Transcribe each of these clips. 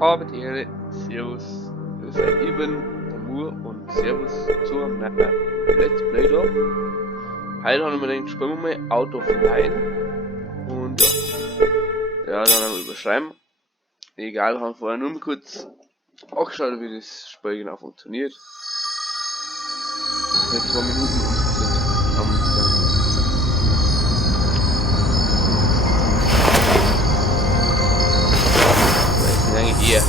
Habe die Ehre, Servus, ihr seid eben der Mur und Servus zu einem Let's Play da. Heute haben wir den spielen wir mal Out of Line und ja, dann haben wir überschreiben. Egal, haben vorher nur mal kurz angeschaut, wie das Spiel genau funktioniert. Seit 2 Minuten und haben uns dann eigentlich hier.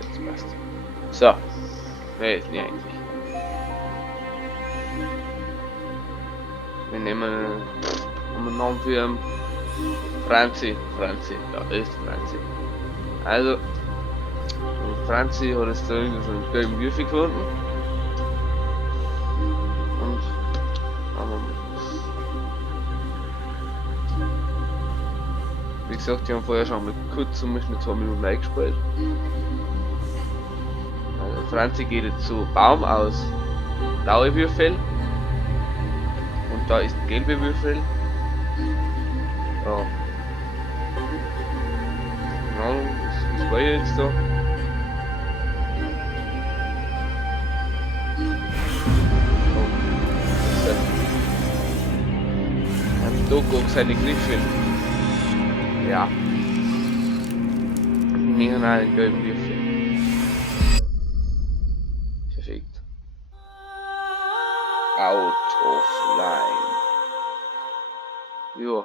Jetzt passt. So. Ne, ist nicht eigentlich. Wir nehmen einen Namen für Franzi. Ja, ist Franzi. Also, Franzi hat es da irgendwie so einen gelben Würfel gefunden. Und wie gesagt, die haben vorher schon mal kurz zum Beispiel 2 Minuten eingespielt. Also Franzi geht jetzt so Baum aus blaue Würfel. Und da ist gelbe Würfel. Ja. Ja, das war jetzt da. Doku seine Griffe. Ja. Nehmen einen gelben Würfel. Perfekt. Out of Line. Jo.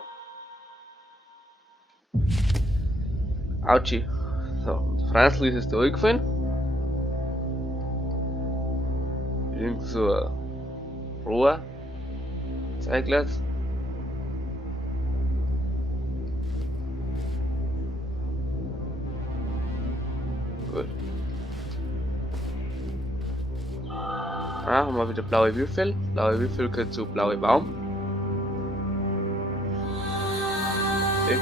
Autschi. So, und Franzl ist es da eingefallen. Irgend so ein Rohr. Zeitglas. Gut. Haben wir wieder blaue Würfel. Blaue Würfel gehört zu blaue Baum. Okay.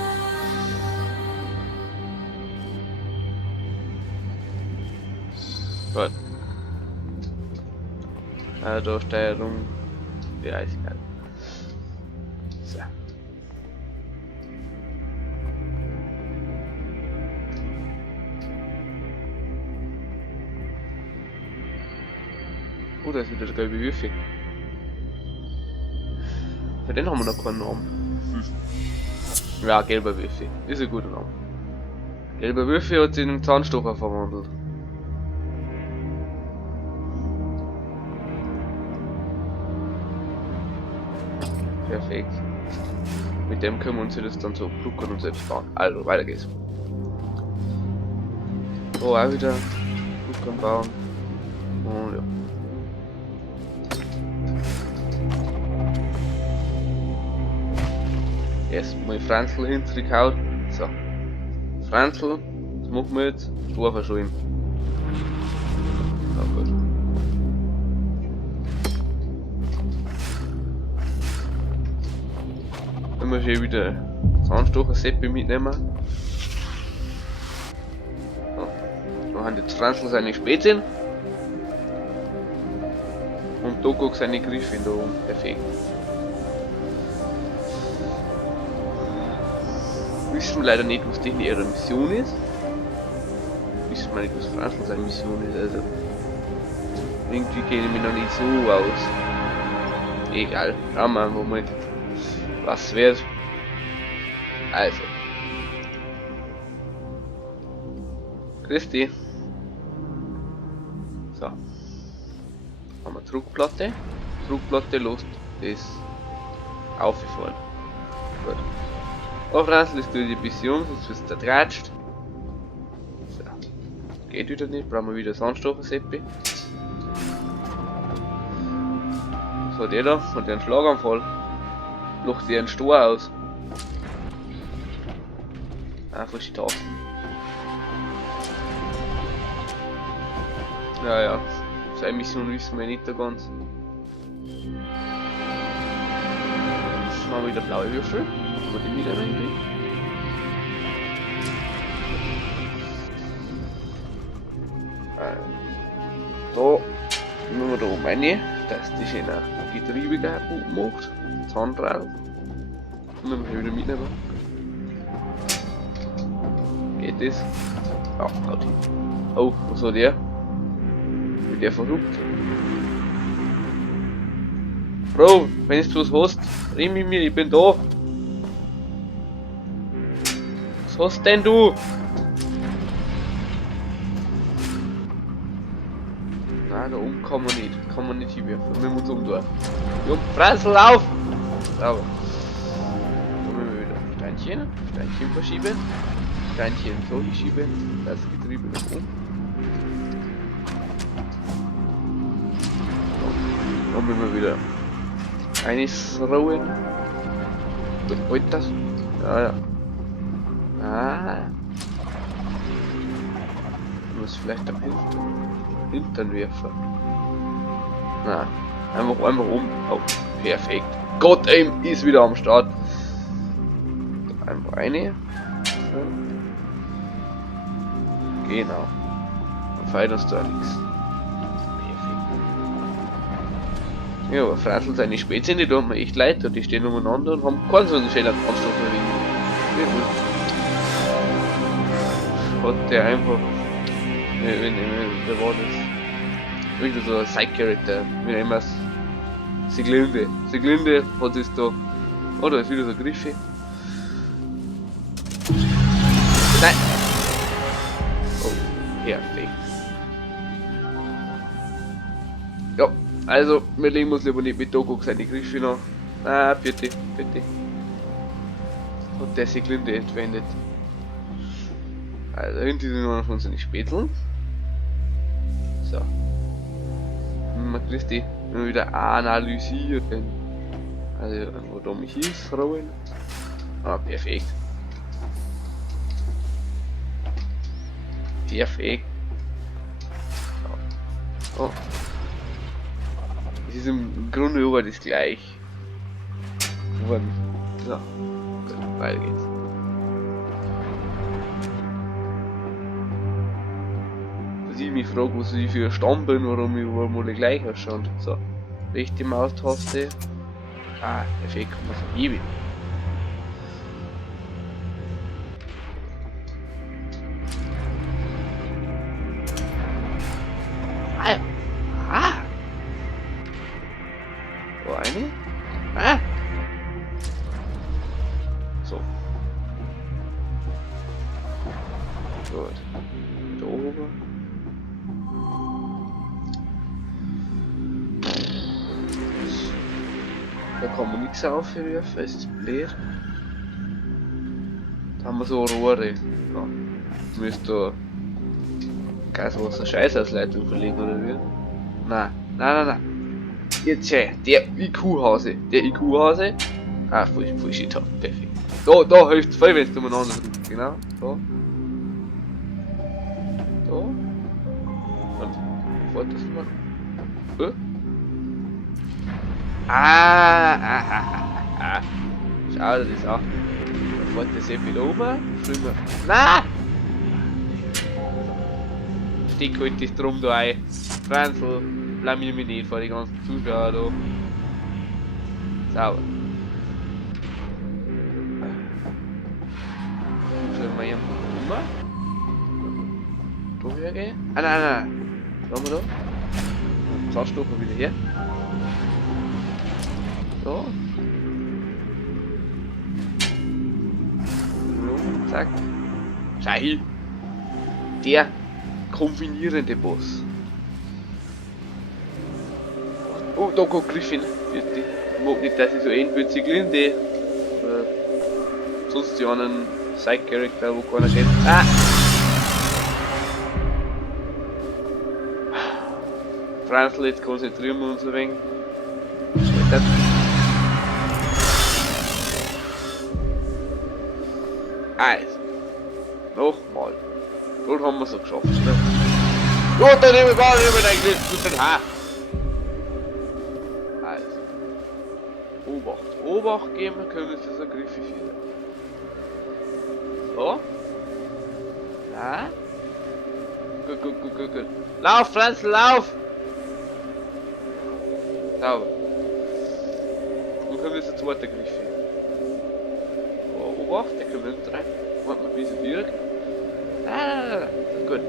Gut. Da Steuerung. Ja, ist egal. So. Oh, da ist wieder der gelbe Würfel. Für den haben wir noch keinen Namen. Ja, gelber Würfel. Ist ein guter Name. Gelber Würfel hat sich in einen Zahnstocher verwandelt. Perfekt. Mit dem können wir uns das dann so pluckern und selbst bauen. Also, weiter geht's. Oh, auch wieder pluckern bauen. Und ja. Erstmal Franzl hintergehauen. So. Franzl, das machen wir jetzt. Tor verschreiben. Ja, gut. Wenn wir schon wieder Zahnstocher-Seppi mitnehmen. So. Dann haben jetzt Franzl seine Spätzchen. Und Doku seine Griffin da oben. Perfekt. Wissen wir leider nicht, was denn ihre Mission ist. Wissen wir nicht, was Franzl seine Mission ist, also irgendwie kenne ich mich noch nicht so aus. Egal, schauen wir einfach mal, was wird. Also. Christi. So. Haben wir Druckplatte. Druckplatte lässt das aufgefahren. Gut. Oh, Franzl ist durch die Mission, sonst wird es zertratscht. So. Geht wieder nicht, brauchen wir wieder Sandstocher-Seppi. Was hat der da? Hat der einen Schlaganfall? Lacht der einen Stor aus? Einfach die Tasten. Ja, seine Mission wissen wir nicht da ganz. Jetzt machen wir wieder blaue Würfel. Haben wir die wieder eigentlich? Da da oben rein, dass die schön ein Getriebe gut macht. Zahnrad. Und dann wieder mitnehmen. Geht das? Ja, haut hin. Oh, was war der? Wird der verrückt? Bro, wenn du was hast, red mit mir, ich bin da. Was hast denn du? Nein, da oben kann man nicht hinwerfen. Wir müssen uns umdrehen. Jo, Franzl, lauf! Sauber. Dann müssen wir wieder Steinchen verschieben. Steinchen so hinschieben, das Getriebe nach oben. Dann müssen wir wieder eines rauen. Halt das. Ja. Ich muss vielleicht am Hintern werfen. Na, einfach um. Oh, perfekt. Gott, Aim ist wieder am Start. Einfach eine. So. Genau. Dann feiert uns da nichts. Ja, aber Franzl seine Spätzchen, die tun mir echt leid, und die stehen umeinander und haben keinen so einen schönen Anstoß mehr wie hat der einfach, wer war das? Wieder so ein Side-Character, wie nennen wir es? Sieglinde. Sieglinde hat es da. Oh, da ist wieder so Griffe. Nein! Oh, perfekt. Ja, also, wir legen uns lieber nicht mit Dogo seine Griffe nach. Ah, bitte. Und der Sieglinde entwendet. Also, hinten sind noch unsere Spätzl. So. Man kriegt die wieder analysieren. Also, wo da mich ist, rauen. Ah, perfekt. Perfekt. So. Oh. Es ist im Grunde über das gleich. So. Gut, weiter geht's. Dass ich mich frage, was ich für ein Stamm bin, warum ich überall mal gleich ausschaut. So. Rechte Maustaste. Ah, perfekt, kann man so heben. So eine. So. Gut. Da oben. Da kann man nichts aufwerfen, ist blöd. Da haben wir so Rohre. Ja. Müsste da Gaswasser-Scheißausleitung verlegen oder wie? Nein. Jetzt schau, der IQ-Hase. Ah, voll shit, perfekt. Da hilft es voll, wenn es umeinander drückt. Genau, da. Und sofort das mal. Schau dir das an. Sofort das wieder oben. Früher. Nein! Steck halt das drum da ein. Franzl, blamier mich nicht vor die ganzen Zuschauer da. Sauber. Sollen wir hier rüber? Da höher gehen? Nein. Schauen wir da. Zahnstocher wieder her. So. Zack. Schau hin. Der kombinierende Boss. Oh, da kommt Griffin. Ich mag nicht, dass ich so endwitzig Linde. Oder sonst die anderen Side-Charakter, wo keiner kennt. Franzl, jetzt konzentrieren wir uns ein wenig. Also. Nochmal. Dort haben wir es geschafft. Ne? Gut, dann nehmen wir gar nicht mehr dein Glück. Also. Obacht geben, können Sie so Griffe führen. So. Ja. Gut. Lauf, Franzl, lauf! Sauber. Und können wir jetzt zweite Griffe. Oh, Obacht, der kommt nicht rein. Warten wir ein bisschen wirkt. Ah, gut.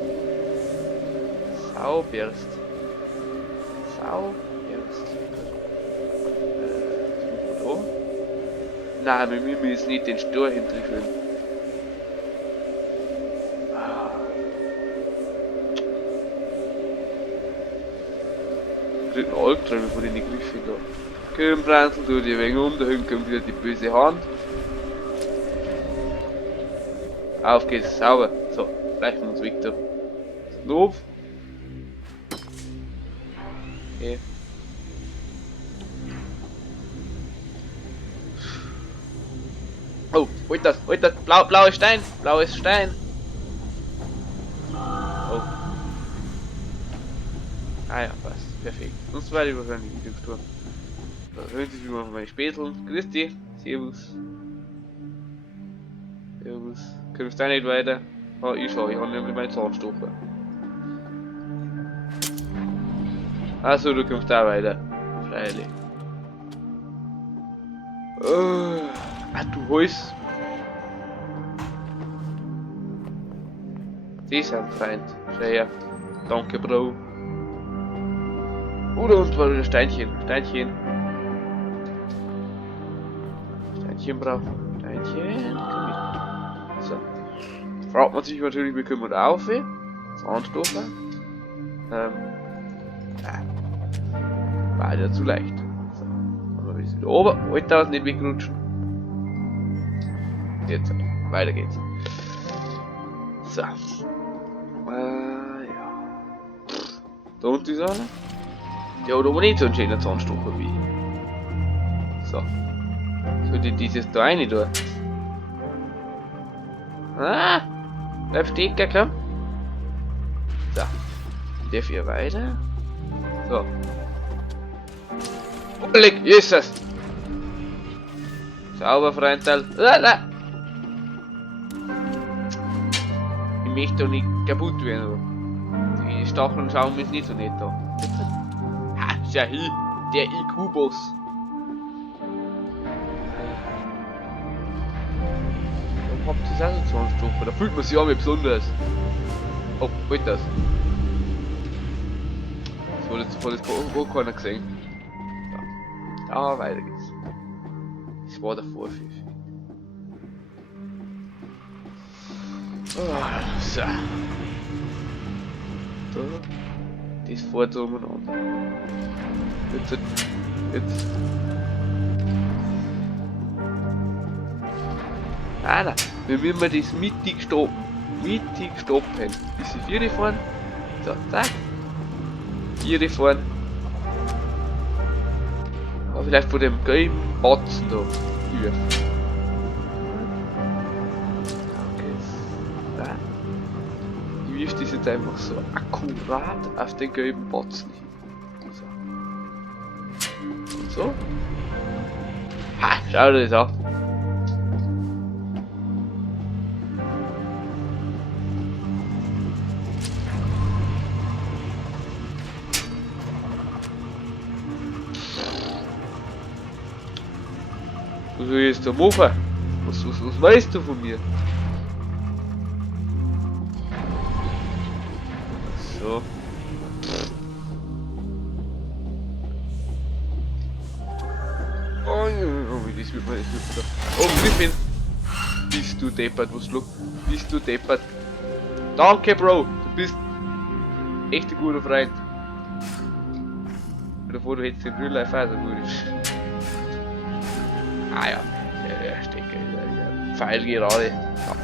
Sauberst. Sauberst. Was machen wir da? Nein, wir müssen nicht den Stor hinterführen. Ich krieg einen Albtraum von den Griffen da. Komm, Pranzel, tu die wegen um, da hinten kommt wieder die böse Hand. Auf geht's, sauber. So, reichen wir uns weg da. Lob. Okay. Oh, holt das, blaues Stein, blaues Stein. Oh. Ah ja, passt, perfekt. Sonst werde ich wahrscheinlich wieder gestorben. So, hören Sie sich mal meine Späteln. Grüß dich, servus. Servus. Kommst du auch nicht weiter? Oh, ich schau, ich habe nämlich meinen Zahnstocher. Achso, du kommst auch weiter. Freilich. Du Holz. Die ist ein Freund. Schau her. Danke, Bro. Oder uns war wieder Steinchen. Steinchen brauchen. Steinchen. Komm mit. So. Fragt man sich natürlich, wie können wir da auf? Zahnstocher. War ja zu leicht. So. Haben wir bis wieder oben. Alter, nicht wegrutschen. Jetzt. Weiter geht's. So. Ja. Da unten ist einer. Der hat aber nicht so einen schönen Zahnstocher wie ich. So. Sollte ich dieses da rein tun? Ah! Bleib stehen, komm. So. Der vier weiter. So. Blick, ist es! Sauber, Freundal. Ich möchte doch nicht kaputt werden. Die Stacheln schauen mich nicht so nett an. Ha, schau hin, der IQ-Boss. Warum habt ihr das auch so Zahnstocher? Da fühlt man sich auch mal besonders. Oh, halt das. Das wurde jetzt voll das keiner gesehen. So. Ah, weiter geht's. Das war der Vorpfiff. Oh, so. Da. Das fährt so umeinander. Jetzt. Nein, wir müssen das mittig stoppen. Mittig stoppen. Bis sie 4 fahren. So, zack. 4 fahren. Aber vielleicht von dem gelben Batzen da. Hier. Ich wirf das jetzt einfach so akkurat auf den gelben Batzen hin. So. Und so. Ha, schau dir das an. Was soll ich jetzt da machen? Was weißt du von mir? So. Oh, das wird man da. Oh, Griffin! Bist du deppert, was look? Bist du deppert? Danke, Bro! Du bist echt ein guter Freund. Davor du hättest den Real Life auch so gut ist. Ah ja, der Stecker, der Pfeil gerade. Ja.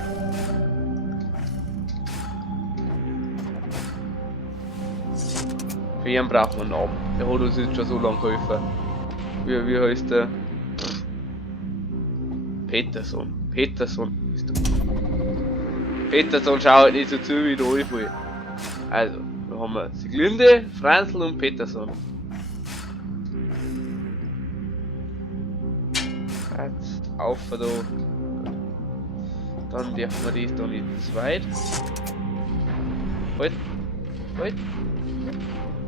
Für ihn braucht man einen Namen. Der hat uns jetzt schon so lange geholfen. Wie heißt der? Peterson. Peterson schaut nicht so zu wie der Eufel. Also, da haben wir Siglinde, Franzl und Peterson. Jetzt auf da. Dann dürfen wir das da nicht zu weit. Halt.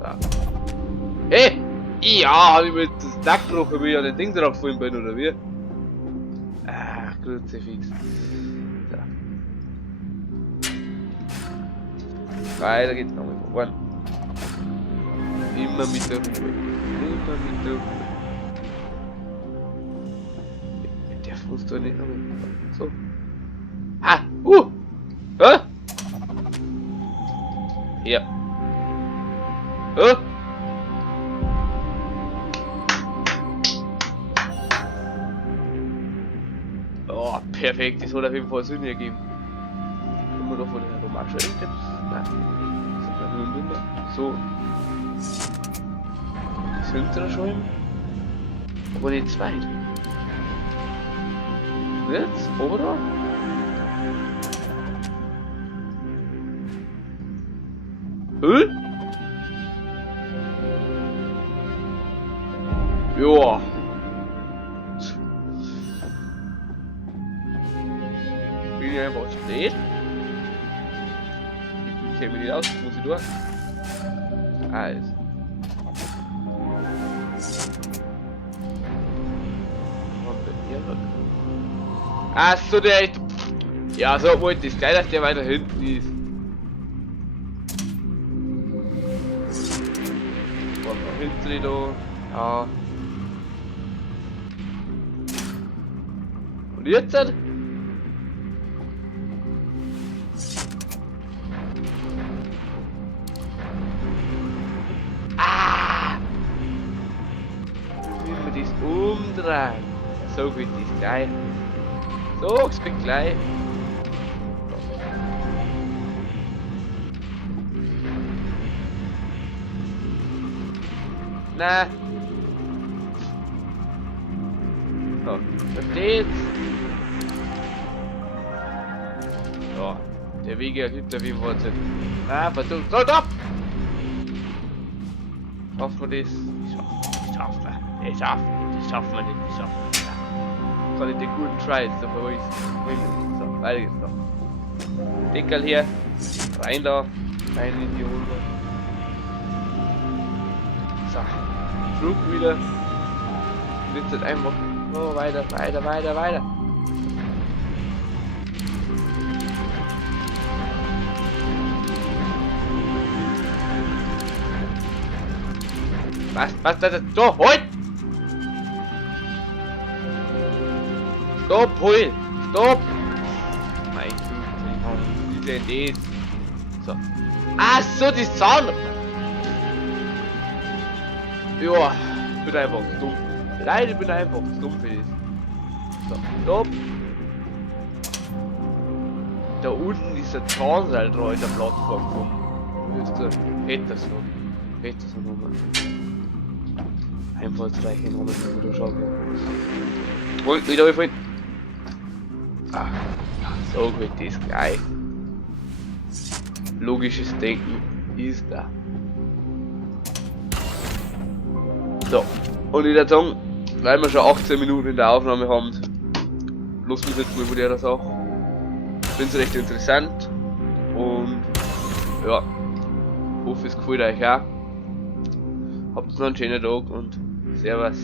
Da. Hey! Ja, habe ich mir jetzt das Deck gebrochen, weil ich an den Ding drauf gefallen bin, oder wie? Ach, Kruzifix. So. Weiter geht's noch mit vorn. Immer mit der Ruhe. Immer mit der Ruhe. Der Fuß da nicht noch mit. So. Ah! Hä? Hier. Hä? Oh, perfekt. Das hat auf jeden Fall Sinn ergeben. Können wir da von der Romanische Ecke? Nein. Das ist nur ein Wunder. So. Das hintere schon. Aber nicht zweit. Jetzt? Oder? Öl? Joa. Bin ich einfach zu spät? Ich kenne mich nicht aus, muss ich durch. Also. Ach so, der ist. Ja, so wollte ich geil, dass der weiter hinten ist. Und noch hinten da. Ja. Und jetzt dann? Ah! Wie wir das umdrehen. So gut ist geil. So, ich bin gleich. Na. So, da steht's. So, der Weg ergibt auf jeden Fall Sinn. Ah, versuch. So, stopp! Schaffen wir das? Schaffen wir. Das schaffen wir nicht. Das schaffen wir nicht. Kann ich den guten Scheiß da für euch. So, weiter geht's noch. Deckel hier. Rein da. Rein in die Hose. So. Flug wieder. Und jetzt halt einfach. Oh, weiter. Was, so, halt! Stopp, hol! Stopp! Mein Gott, wie denn das? So. Ach so, die Sound! Ja, ich bin einfach dumm. Leider bin ich einfach dumm für das. So, stopp! Da unten ist der Zahnseil drauf in der Plattform vom Peterson Nummer. Einfallsreiche Nummer, wenn du schauen kannst. Und wieder öffnen. Ah, so gut, das ist geil. Logisches Denken ist da. So, und ich würde sagen, weil wir schon 18 Minuten in der Aufnahme haben, lassen wir es jetzt mal von der Sache. Ich finde es recht interessant und ja, hoffe es gefällt euch auch. Habt noch einen schönen Tag und Servus.